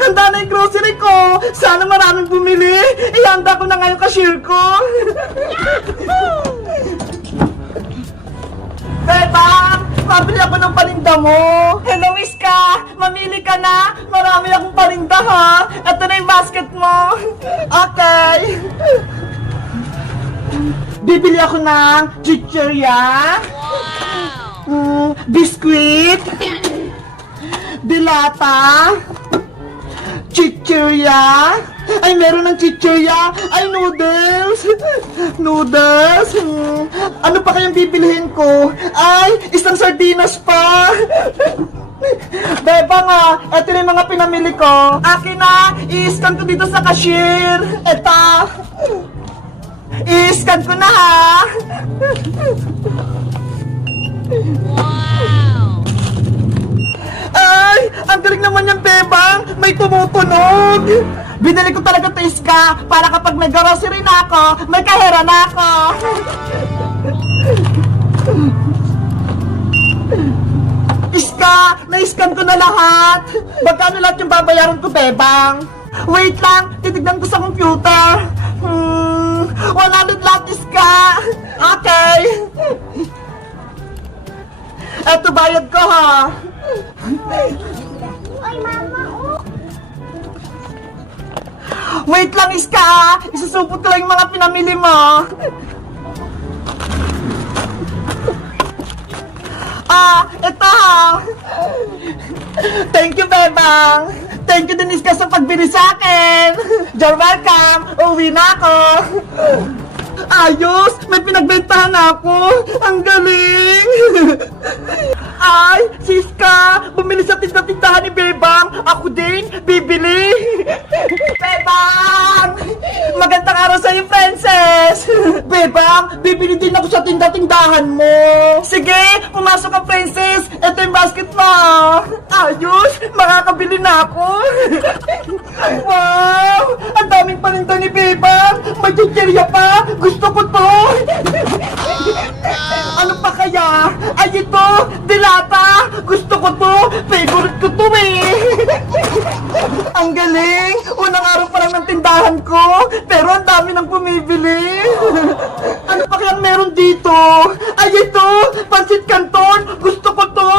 Handa na yung grocery ko. Sana maraming bumili. Ihanda ko na nga yung cashier ko. Bebang, mabili ako ng paninda mo. Hello, Iska. Mamili ka na. Marami akong paninda, ha. Ito na yung basket mo. Okay. Bibili ako ng chichirya. Biskuit. Dilata. Chichirya. Ay, meron ng chichirya. Ay, noodles. Noodles. Ano pa kayang bibilihin ko? Ay, isang sardinas pa. Beba nga, eto na yung mga pinamili ko. Akin na, i-scan ko dito sa cashier. Eto. I-scan ko na, ha. Wow! Ay, ang galing naman yung bebang. May tumutunog. Binili ko talaga to, Iska, para kapag may grocery na ako, may kahera na ako. Iska, na-scan ko na lahat. Magkano lahat yung babayaran ko, bebang? Wait lang, titignan ko sa computer. 100 lahat, Iska. Okay. Eto bayad ko, ha. Ay, mama, oh. Wait lang, Iska. Isusupot ko lang yung mga pinamili mo. Ito, ha. Thank you, bebang. Thank you din, Iska, sa pagbili sa akin. You're welcome. Uwi na ako. Ayos! May pinagbentahan ako! Ang galing! Ay, Siska! Bumili sa tinda-tindahan ni Bebang! Ako din! Bibili! Bebang! Magandang araw sa'yo, Princess! Bebang! Bibili din ako sa tinda-tindahan mo! Sige! Pumasok ka, Princess! Ito yung basket mo! Ayos! Makakabili na ako! Wow! Ang daming paninda ni Bebang! May chichirya pa! Gusto ko to! Ano pa kaya? Ay, ito! Dilata! Gusto ko to! Favorite ko to, eh! Ang galing! Unang araw pa lang ng tindahan ko! Pero ang dami nang bumibili! Ano pa kaya meron dito? Ay, ito! Pansit Canton! Gusto ko to!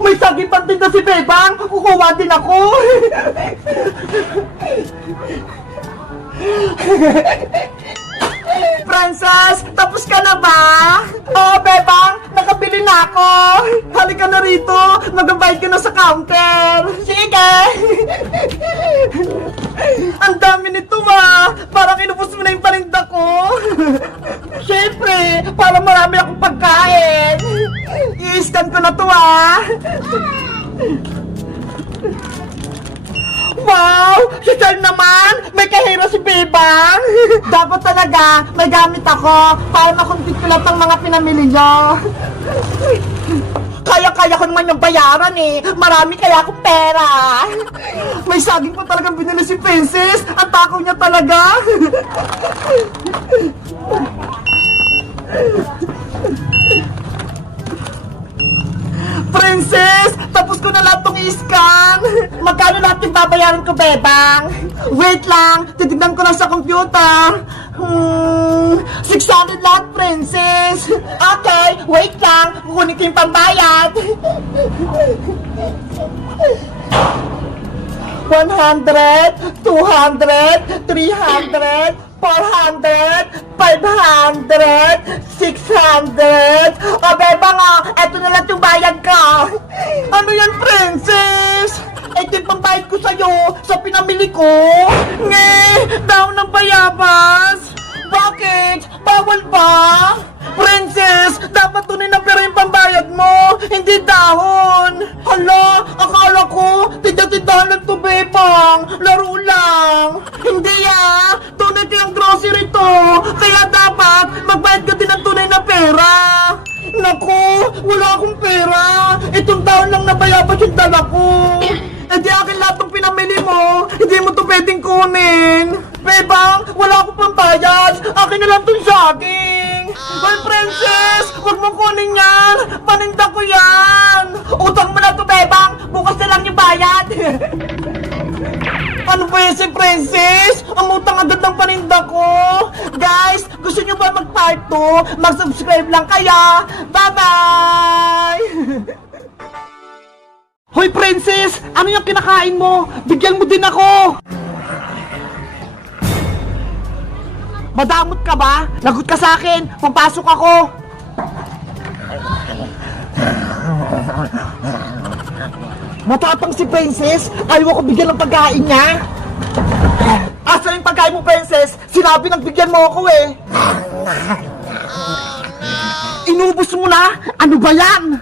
May saging pantinda si Bebang! Kukuha din ako! Frances, tapos ka na ba? Oo, Bebang, nakabili na ako. Halika na rito, magbabayad ka na sa counter. Sige. Ang dami nito, ma. Parang inubos mo na yung paninda ko. Siyempre, para marami akong pagkain. I-scan ko na to, ah. Wow! Si Charm naman! May kahero si Bebang! Dapat talaga, may gamit ako para makontit ko lahat ng mga pinamili niyo. Kaya-kaya ko naman yung bayaran, eh. Marami kaya akong pera. May saging pa talagang binili si Princess. Ang takaw niya talaga. Princess! Tapos ko na lahat tong i-scan! Magkano lahat yung babayaran ko, Bebang? Wait lang! Titignan ko lang sa computer! 600 lahat, Princess! Okay! Wait lang! Kukunin ko yung pambayad! 100, 200, 300, 400, 500, 600. O, Bebang, eto na lang yung bayad ko. Ano yan, Princess? Ito yung pambayad ko sa'yo sa pinamili ko. Daw ng bayabas. Bakit? Bawal ba? Princess, dapat tunay na pera yung pambayad mo, hindi dahon. Hala, akala ko, tinda-tindahan lang to, Bebang. Laro lang. Hindi, tunay ko yung grocery to. Kaya dapat magbayad ka din ng tunay na pera. Naku, wala akong pera. Itong dahon lang na bayabas yung dala ko. Eh di akin lahat ng pinamili mo. Hindi mo to pwedeng kunin. Bebang, wala akong pambayad. Akin na lang tong saging. Well, Princess, huwag mo kunin yan. Paninda ko yan. Utang mo na to, si Princess! Umutang agad ng paninda ko! Guys, gusto nyo ba mag-part 2? Mag-subscribe lang kaya! Bye-bye! Hoy, Princess! Ano yung kinakain mo? Bigyan mo din ako! Madamot ka ba? Lagot ka sa akin! Papasok ako! Matapang si Princess! Ayaw ako bigyan ng pagkain niya! Asa yung pagkain mo, Princess? Sinabi nang bigyan mo ako eh! Inubos mo na? Ano ba yan?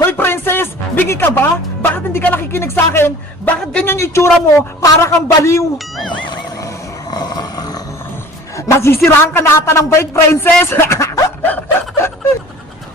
Hoy, Princess! Bingi ka ba? Bakit hindi ka nakikinig sa akin? Bakit ganyan yung itsura mo? Para kang baliw! Nasisiraan ka na ata ng bait, Princess!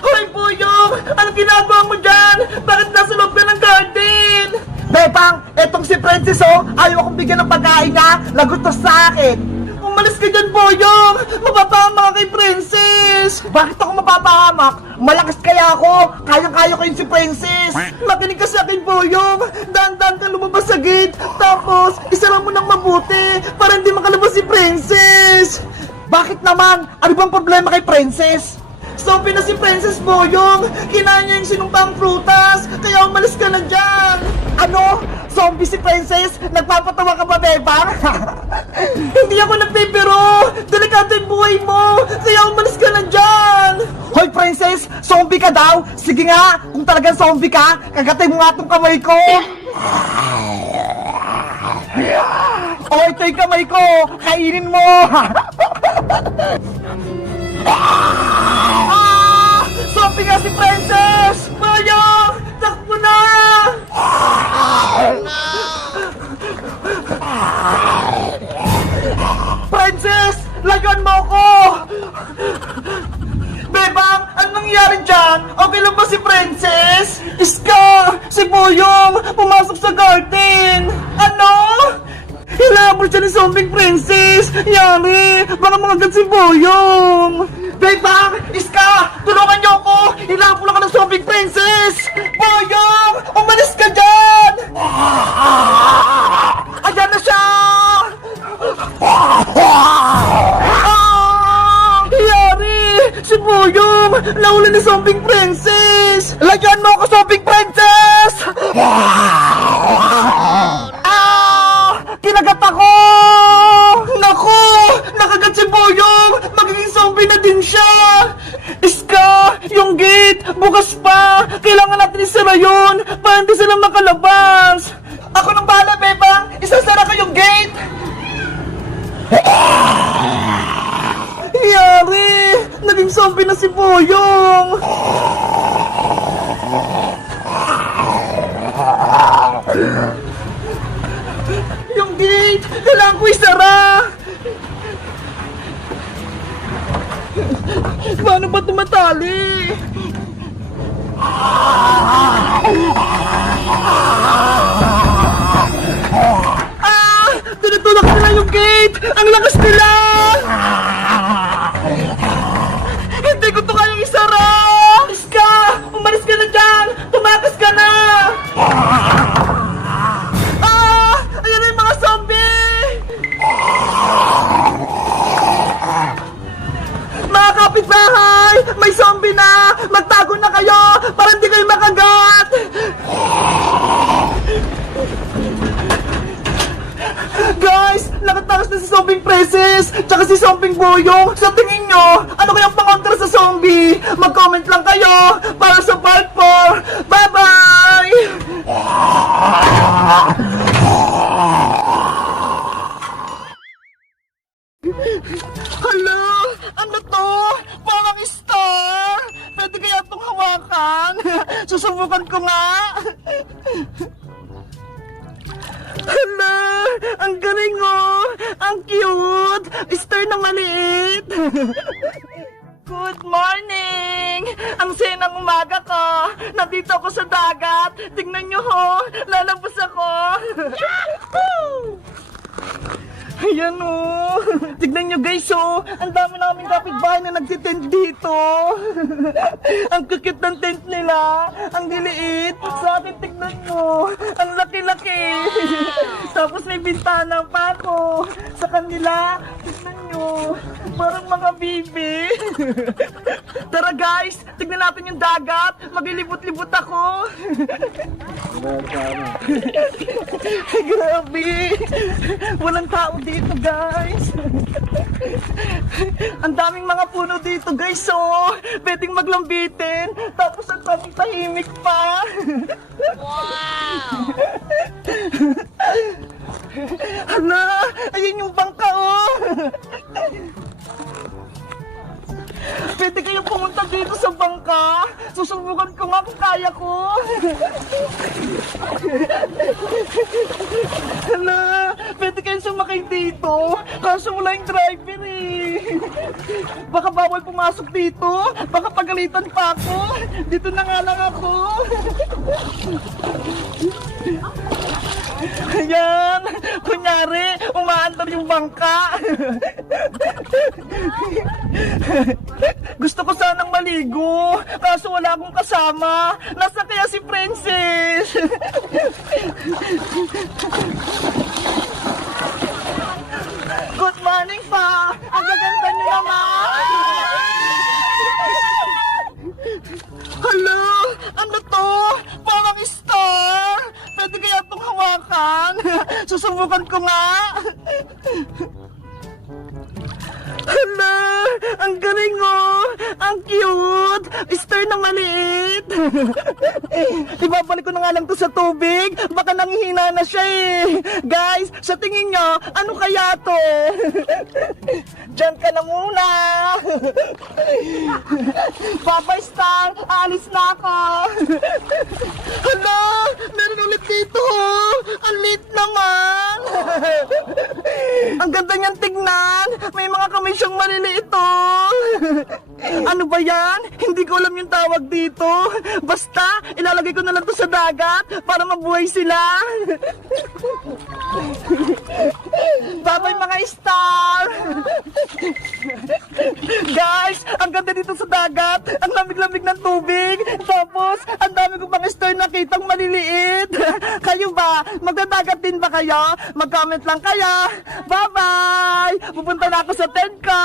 Hoy, Puyong! Anong ginagawa mo dyan? Bakit nasa loob ka ng garden? Bebang, etong si Princess oh! Ayaw akong bigyan ng pagkain niya! Lagot to sa akin! Umalis ka dyan, Boyong! Mapapahamak kay Princess! Bakit ako mapapahamak? Malakas kaya ako! Kayang-kaya ko yun si Princess! Makinig ka sa akin, Boyong! Dahan-dahan ka lumabas sa gate! Tapos, isara mo ng mabuti para hindi makalabas si Princess! Bakit naman? Ano bang problema kay Princess? Zombie na si Princess, Boyong! Kinain niya yung sinumpang prutas! Kaya umalis ka na dyan! Ano? Zombie si Princess? Nagpapatawa ka ba, Bebang? Hindi ako nagpipiro! Delikado yung buhay mo! Kaya umalis ka na dyan! Hoy, Princess! Zombie ka daw? Sige nga! Kung talagang zombie ka, kagatay mo nga itong kamay ko! Oh, ito yung kamay ko! Kainin mo! Ah! Zombie nga si Princess! Boyong! Takbo na! Princess! Layan mo ako! Bebang! Anong nangyari dyan? Okay lang ba si Princess? Iska! Si Boyong! Pumasok sa garden! Ano? Hinabol siya ni Zombie Princess! Yari! Baka makagat si Boyong! Bebang! Iska! Tulungan niyo ako! Hinabol ako ng Zombie Princess! Boyong! Umalis ka dyan! Ayan na siya! Yari! Si Boyong! Naula ni Zombie Princess! Lagyan mo ako, Zombie Princess! Kinagat ako! Naku! Nakagat si Boyong! Magiging zombie na din siya! Iska! Yung gate! Bukas pa! Kailangan natin isara yun! Para hindi sila makalabas! Ako nang bahala, Bebang! Isasara ko yung gate! Yari! Naging zombie na si Boyong! Yung gate! Kailangan ko isara! Paano ba tumatali? Tinutulak nila yung gate! Ang lakas nila! Hindi ko to kayang isara! Iska! Umalis ka na dyan! Tumakas ka na! Ayan na yung mga zombie! Mga kapitbahay! May zombie na! Magtago na kayo! Para hindi kayo makagat! Guys! Nakatakas na si Zombie Princess! Tsaka si Zombie Boyong! Sa tingin nyo, ano kayang pangontra sa zombie? Mag-comment lang kayo para sa part 4! Bye-bye! Hala! Ano to? Parang star! Pwede kaya itong hawakan? Susubukan ko nga! Hala! Ang galing oh! Ang cute! Star na maliit! Good morning! Ang saya ng umaga ko! Nandito ako sa dagat! Tingnan nyo ho! Lalabas ako! Yahoo! Ayan o. Tignan nyo guys o. Ang dami namin kapitbahay na nagtitent dito. Ang kukit ng tent nila. Ang liliit. Sa akin tignan nyo. Ang laki-laki. Tapos may bintana pa ako. Sa kanila. Tignan nyo. Parang mga bibi. Tara guys. Tignan natin yung dagat. Maglilibot-libot ako. Grabe. Walang tao dito guys. Ang daming mga puno dito guys oh. Pwedeng maglambitin. Tapos ang daming tahimik pa. Wow! Hala, ayun yung bangka oh. Pwede kayong pumunta dito sa bangka. Susubukan ko nga kung kaya ko. Hala, pwede kayong sumakay dito. Kaso wala yung driver eh. Baka bawal pumasok dito. Baka pagalitan pa ako. Dito na nga lang ako. Ayan, kunyari, umaandar yung bangka. Gusto ko sanang maligo, kaso wala akong kasama. Nasaan kaya si Princess? Good morning pa! Ang gaganda niyo naman! Hello! Ano to? Parang star! Pwede kaya itong hawakan? Susubukan ko nga! Hala! Ang galing oh! Ang cute! Star na maliit! Ibabalik ko na nga lang to sa tubig. Baka nanghihina na siya eh. Guys, sa tingin nyo, ano kaya to? Diyan ka na muna! Bye-bye, Star! Aalis na ako! Hala! Meron ulit dito oh! Ang lit naman! Ang ganda niyang tignan! May mga kamay siyang maliliit oh! Ano ba yan? Hindi ko alam yung tawag dito. Basta, ilalagay ko na lang to sa dagat para mabuhay sila. Bye-bye mga star! Guys, ang ganda dito sa dagat. Ang lamig-lamig ng tubig. Tapos, ang dami ko pang star nakitang maliliit. Kayo ba? Magdadagat din ba kayo? Mag-comment lang kayo. Bye-bye! Pupunta na ako sa tent ko.